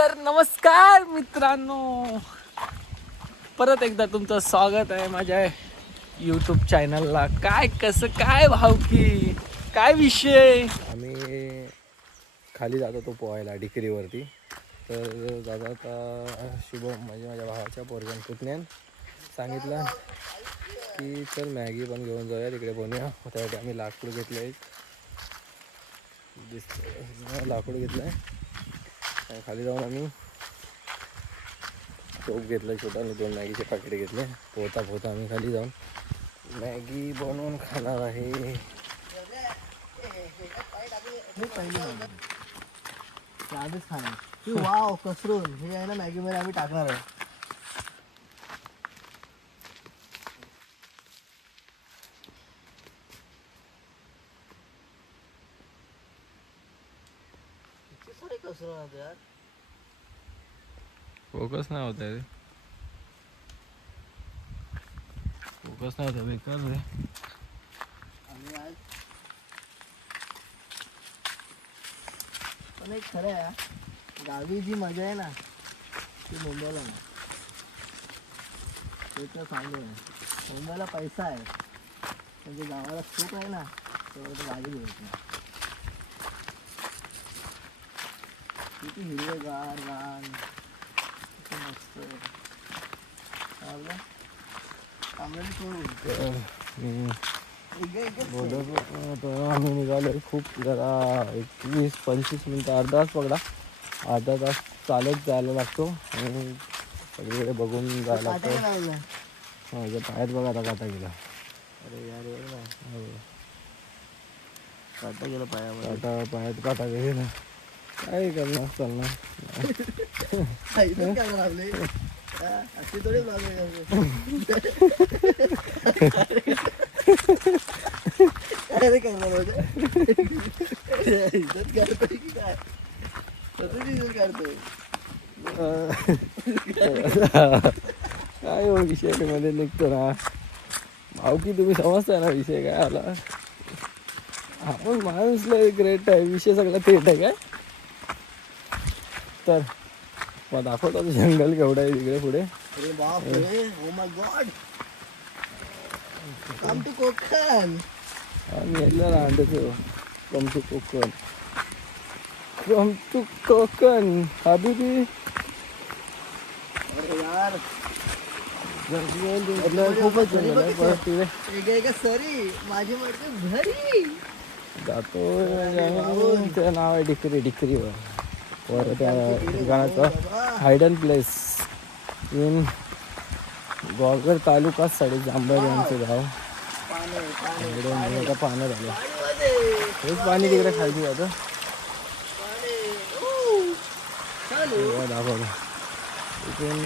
तर नमस्कार मित्रांनो, परत एकदा तुमचं स्वागत आहे माझ्या यूट्यूब चॅनलला. काय कसं काय भावकी काय विषय. आम्ही खाली जात होतो पोहायला डिकरीवरती. तर दादा आता शुभम म्हणजे माझ्या भावाच्या पोरग्यान पुतण्यान सांगितलं की चल मॅगी पण घेऊन जाऊया तिकडे बनवूया. त्यासाठी आम्ही लाकूड घेतलं, एक लाकूड घेतलं आहे. खाली जाऊन आम्ही टोप घेतलं छोटा आणि 2 मॅगीचे पॅकेट घेतले. पोहता पोहता आम्ही खाली जाऊन मॅगी बनवून खाणार आहे. आधीच खाणार की वाव कसरून हे आहे ना मॅगी मध्ये आम्ही टाकणार आहे. कसरून यार फोकस नाही होत आहे, फोकस नाही होत बेकार रे. आणि आज पण एक खरं आहे, गावी जी मजा आहे ना ती मुंबईला नाही. ते तर चांगलं आहे. मुंबईला पैसा आहे म्हणजे गावाला सुख आहे ना, तेवढं गावी घ्यायचं नाही. किती हिरवेगार रान, किती मस्त आम्ही आम्ही निघालो खूप जरा 21-25 मिनटं, अर्धा तास पकडा. अर्धा तास चालत जायला लागतो आणि सगळीकडे बघून जायला लागतं. माझ्या पायात बघा आता काटा गेला. अरे यार हो काटा गेला पायामध्ये. पायात काटा गेला. काय करणार, चालणार आपले अशी थोडी काय करणार इज्जत काढतोय की काय, स्वतःची इज्जत काढतोय काय हो विषय मध्ये निघतो ना भाऊ की तुम्ही समजताय ना विषय काय आला. आपण माणूस लय ग्रेट आहे, विषय सगळा थेट आहे काय. तर मग दाखवतो जंगल केवढं आहे तिकडे पुढे. अरे बाप रे, oh my god, come to Konkan. आम्ही यायला राहतो, come to Konkan, come to Konkan हबीबी. अरे यार खूपच जंगल आहे. परत तिकडे एक सरी माझी म्हणते घरी जातो. त्याचं नाव आहे डिकरीवर. वर त्या ठिकाणाचं हायडन प्लेस इन गोरगड तालुका सडे जांभळ यांचं गाव. आता पाण्यात झालं, हेच पाणी तिकडे खाली जातं. दाखवलं इथून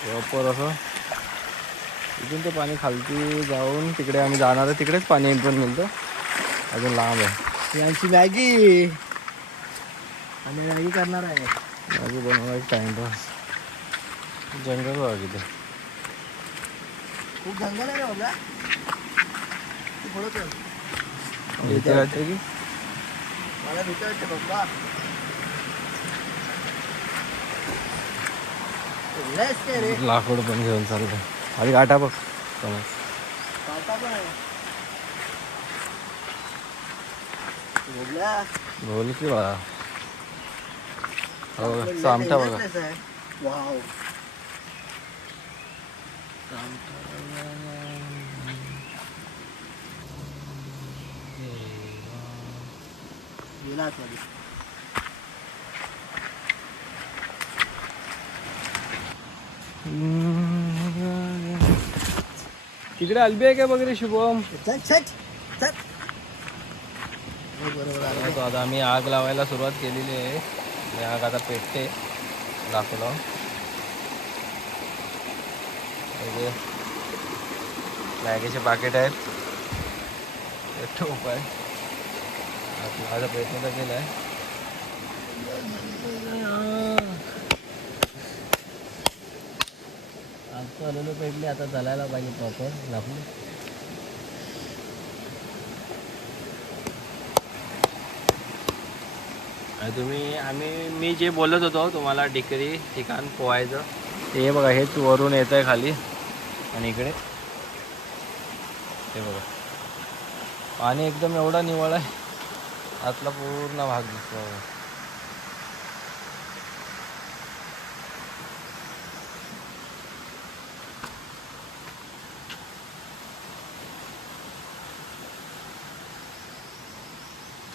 प्रॉपर असं, इथून ते पाणी खालती जाऊन तिकडे आम्ही जाणार आहे. तिकडेच पाणी पण मिळतं, अजून लांब आहे. यांची मॅगी आणि मॅगी करणार आहे. मॅगी बनवणार एक टाइमपास. जंगल बघा किती खूप जंगल आहे रे बाबा. तू पुढं चल. इथे वाटतं की मला भीती वाटते बाबा. लाकूड पण घेऊन चालतं. आधी गाठा बघ समज. काटा पण आहे. बोलल्या बोल की बघा. हो सामटा बघा. वाव गेला आतमध्ये. तिकडे अलबी आहे का बघ रे शुभम. चल चल चल. बरोबर आला. तो आता आम्ही आग लावायला सुरुवात केलेली आहे. आणि आग आता पेटते दाखवलं. मॅगीचे पाकिट आहेत, टोप आहे. माझा प्रयत्न तर केला आहे. आज तो आलेलो पेटली, आता चालायला पाहिजे प्रॉपर लागली. आणि मी जे बोलत होतो तुम्हाला डिकरी ठिकाण पोहायचं ते बघा हेच वरून येत आहे खाली आणि इकडे हे बघा पाणी एकदम एवढा निवळ आहे आतला पूर्ण भाग दिसतो बघा.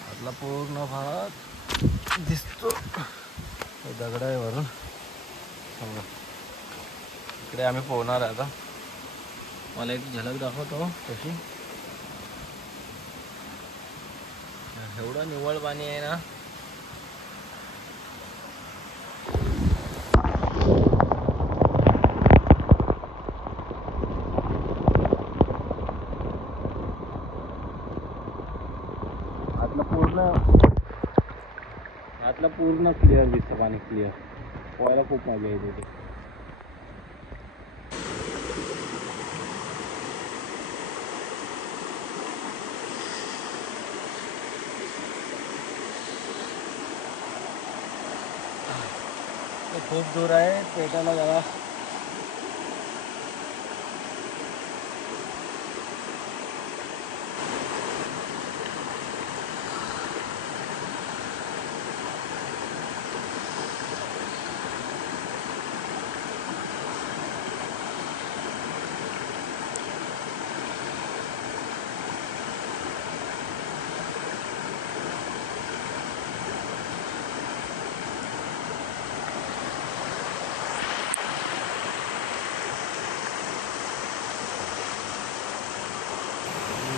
आतला पूर्ण भाग दिसतो दगड आहे वरून बघा. इकडे आम्ही पोहणार आहे आता मला एक झलक दाखवतो तशी एवढं निव्वळ पाणी आहे ना आतलं पूर्ण क्लिअर दिसतं पाणी क्लिअर पोहायला खूप मजा येते ते खूप दूर आहे पेटाला जरा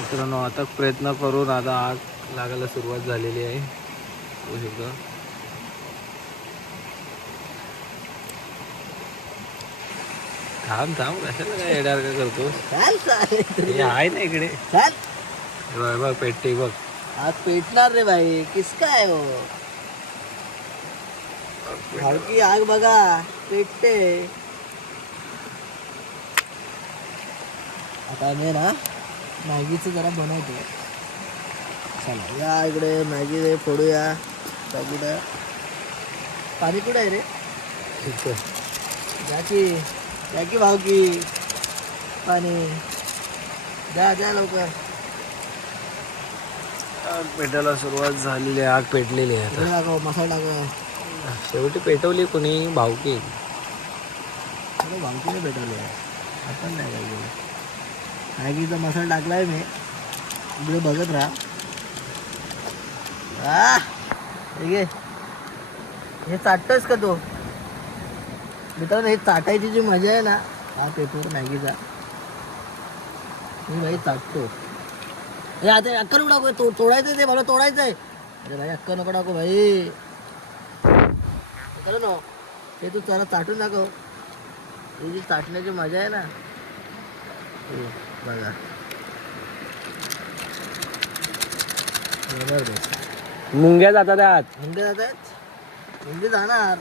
मित्रांनो आता प्रयत्न करून आता आग लागायला सुरुवात झालेली आहे होऊ शकतो थांब कशाला काय येणार का करतो हे आहे ना इकडे बघ पेटते बघ आज पेटणार रे भाई किसका आहे हो हलकी आग बघा पेटते आता मी ना मॅगीचं जरा बनवतो चला या इकडे मॅगी फोडूया कुठं पाणी कुठं आहे रे जा की भाऊ की पाणी जा लवकर आग पेटायला सुरुवात झालेली आहे आग पेटलेली आहे आता दाखव मसाला टाका शेवटी पेटवली कोणी भावकी अरे भावकीने पेटवले आपण नाही काय केलं मॅगीचा मसाला टाकलाय मी इकडे बघत राहा हे चाटतोयस का तो मित्रांनो हे चाटायची जी मजा आहे ना हा पेपर मॅगीचा मी भाई चाटतो हे आता अक्का नको टाकू तोडायचं ते मला तोडायचं आहे अरे भाई अक्का नको टाकू भाई मित्रांनो हे तू जरा चाटून दाखव ही जी चाटण्याची मजा आहे ना बघा मुंग्या जातात आत मुंगे जात आहेत मुंगे जाणार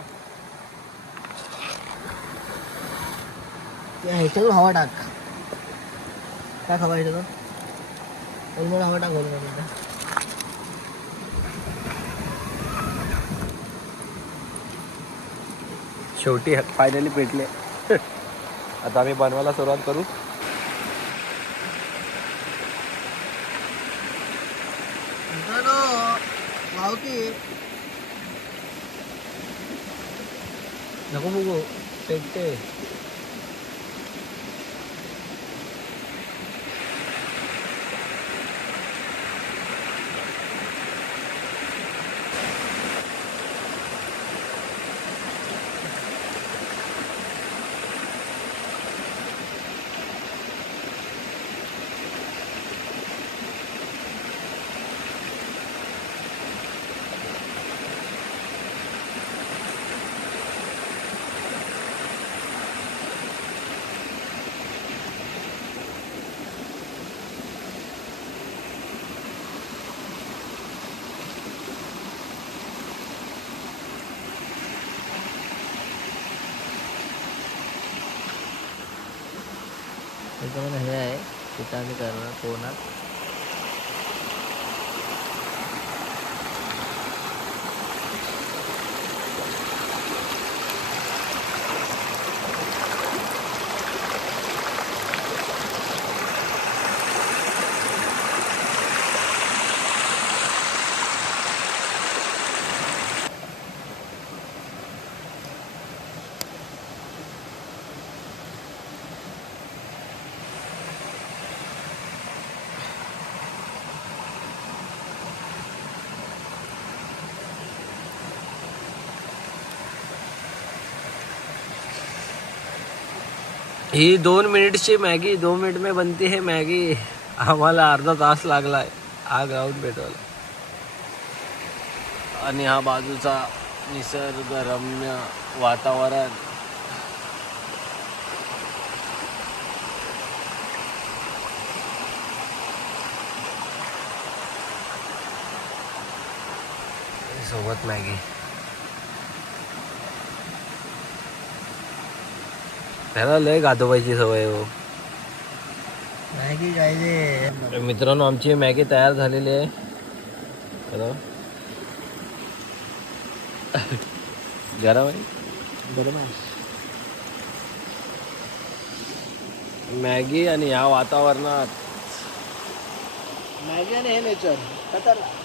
ह्याच्यातून हवा टाक हवा ह्याच्यातून ओलमोल हवा टाक ओलमोल शेवटी फायनली पेटले आता आम्ही बनवायला सुरुवात करू नको बघू पेटते त्याच्यामध्ये हे आहे तिथं आम्ही करणार पोहणार ही 2 मिनिटची मॅगी 2 मिनिट में बनती है मॅगी. आम्हाला अर्धा तास लागलाय आग लावून पेटवायला. आणि हा बाजूचा निसर्गरम्य वातावरण. सोबत मॅगी. त्याला लय गाधोबायची सवय हो. मॅगी खायचे. मित्रांनो आमची मॅगी तयार झालेली आहे. गरम आहे. बरं ना. मॅगी आणि या वातावरणात मॅगी आणि हे नेचर खतरनाक.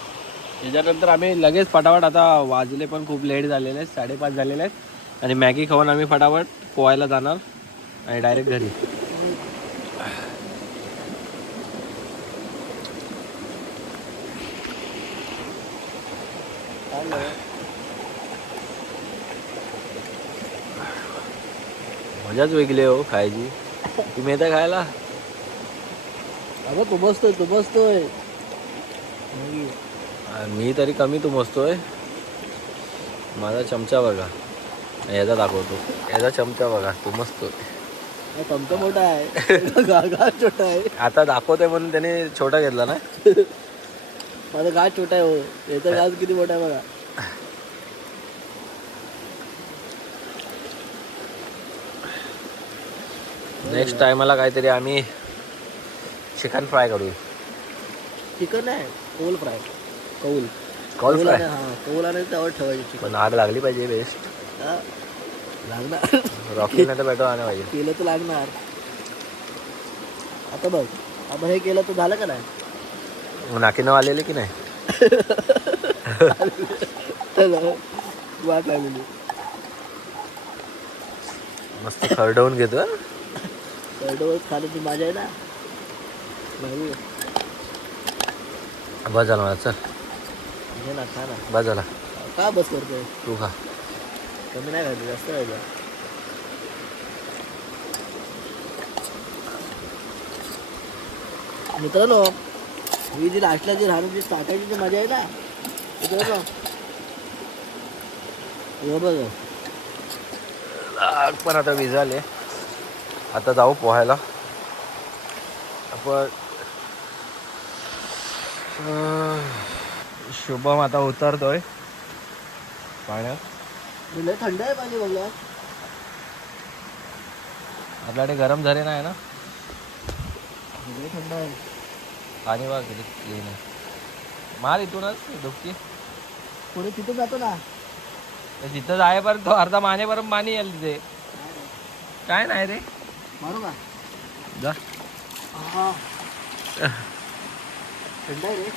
त्याच्यानंतर आम्ही लगेच फटाफट, आता वाजले पण खूप लेट झालेले आहेत, 5:30 झालेले आहेत. आणि मॅगी खाऊन आम्ही फटाफट पोहायला जाणार आणि डायरेक्ट घरी. मजाच वेगळी हो खायची. तुम्ही येता खायला? अगं तू बसतोय. मी तरी कमी तू मस्तोय. माझा चमचा बघा, याचा दाखवतो. याचा चमचा बघा, तू मस्तोय. चमचा मोठा आहे. घाट छोटा आहे. आता दाखवतोय म्हणून त्याने छोटा घेतला ना. माझा घाट छोटा आहे हो. याचा घास किती मोठा आहे बघा. नेक्स्ट टायमाला काहीतरी आम्ही चिकन फ्राय करू. चिकन आहे कौल फ्राय. कौल फ्राय. कौल आणि त्यावर ठेवायची चिकन. पण आग लागली पाहिजे बेस्ट. लागणार. रॉकेल नाही तर पेट्रोल आणायला पाहिजे. केलं तर लागणार. आता बघ आपण हे केलं तर झालं का नाही. नाकीनं आलेले की नाही. वाट लागलेली. मस्त खरडवून घेतो. खाण्याची मजा आहे ना. बस झाला मला. चल घे ना, खा ना. बस झाला. का बस करतोय. तू खा. कमी नाही खायचं, जास्त खायचं. मित्रांनो ही जी लास्टला जी राहणं जी टाकायची जी मजा आहे ना, मित्रांनो हे बघ. आग पण आता विझाले. आता जाऊ पोहायला आपण. शुभम आता उतरतोय पाण्यात. लय थंड आहे पाणी बघा. आपल्याकडे गरम झाले नाही ना. लय थंड आहे पाणी बघ किती क्लीन आहे. मार इथूनच डुबकी. पुढे तिथे जातो ना. तिथं जाय पर्यंत अर्धा मानेपर्यंत पाणी येईल तिथे. काय नाही रे. मारू का. जा. हा थंड आहे रे.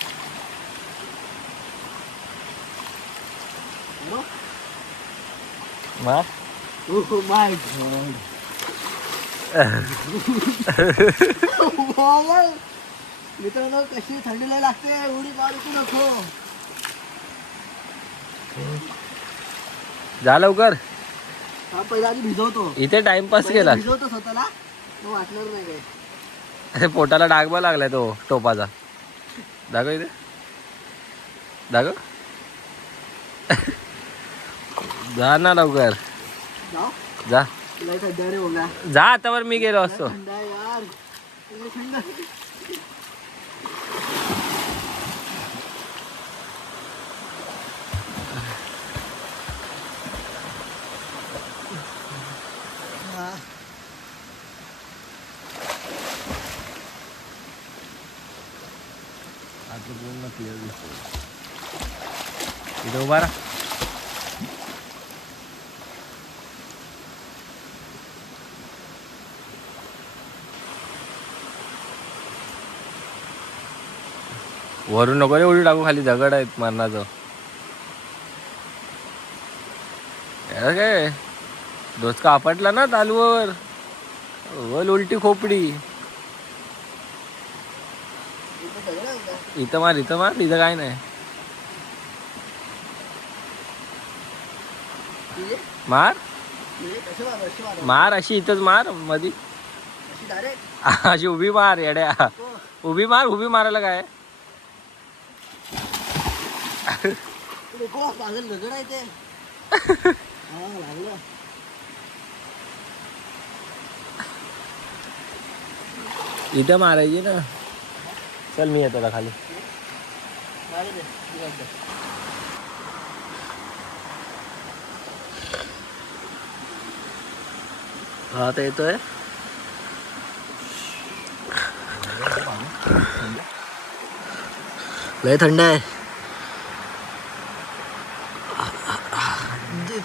मार. Oh my god. मित्रांनो कशी थंडीला लागते. उडी मारू नको. जा लवकर. हा पहिला आधी भिजवतो. इथे टाइमपास केला. भिजवतो स्वतःला. मग वाटणार नाही काय. अरे पोटाला डाग बा लागलाय तो टोपाचा. दाखव इथे. दाखव. जा ना लवकर. जाऊ जा. लय थंड आहे रे बघा. जा आतावर मी गेलो असतो. थंड आहे यार. लय थंड आहे. आता पूर्ण क्लिअर दिसतो. इथे उभा राहा. वरून नको रे उडी टाकू. खाली दगड आहेत मरणाचं. यार काय डोचका आपटला ना तालूवर. वल उलटी खोपडी. इथं मार. इथं काय नाही. मार. मार अशी इथंच मार मधी. डायरेक्ट अशी उभी मार येड्या, उभी मारायला काय. पागल दगड आहे ते. हा लागलं. इथे मारायची ना. चल मी येतो खाली. हा आता येतोय. लय थंड आहे.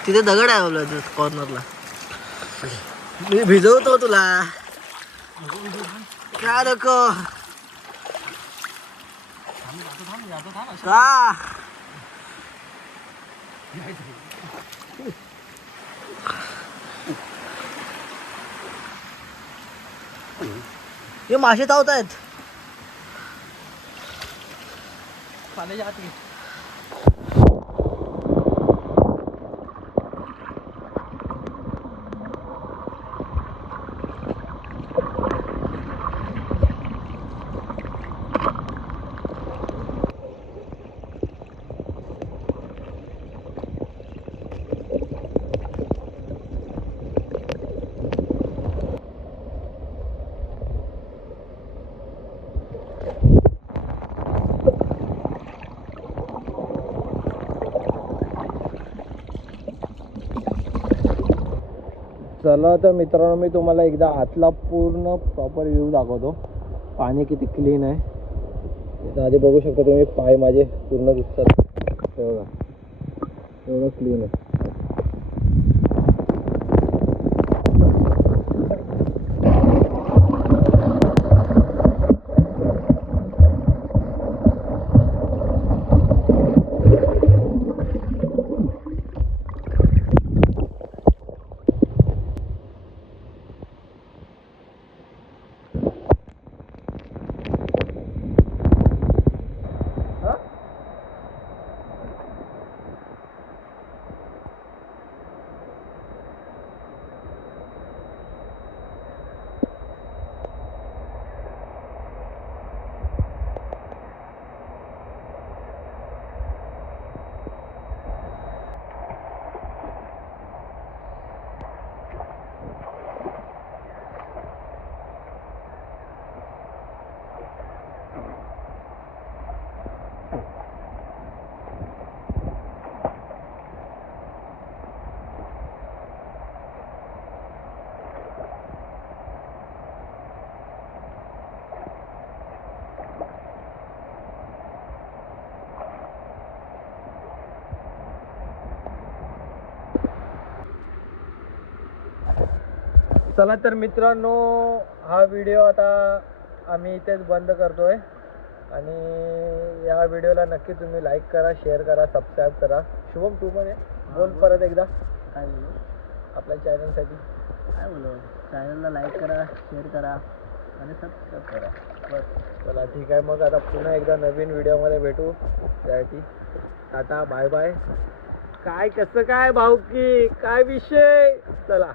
तिथे दगड आहे आपल्या कॉर्नरला. मी भिजवतो तुला. काय नको का. हे मासे धावत आहेत. पाण्याच्या आत घे. चला तर मित्रांनो, मी तुम्हाला एकदा आतला पूर्ण प्रॉपर व्ह्यू दाखवतो. पाणी किती क्लीन आहे. इथं आधी बघू शकता तुम्ही, पाय माझे पूर्ण दिसतात. हे बघा, एवढं क्लीन आहे. चला तर मित्रांनो, हा व्हिडिओ आता आम्ही इथेच बंद करतोय. आणि या व्हिडिओला नक्की तुम्ही लाईक करा, शेअर करा, सबस्क्राईब करा. शुभम तू पण आहे, बोल परत एकदा काय बोलू आपल्या चॅनलसाठी. काय बोलू. चॅनलला लाईक करा, शेअर करा आणि सबस्क्राईब करा. बस चला ठीक आहे. मग आता पुन्हा एकदा नवीन व्हिडिओमध्ये भेटू. त्यासाठी टाटा, बाय बाय. काय कसं काय भाऊकी, काय विषय. चला.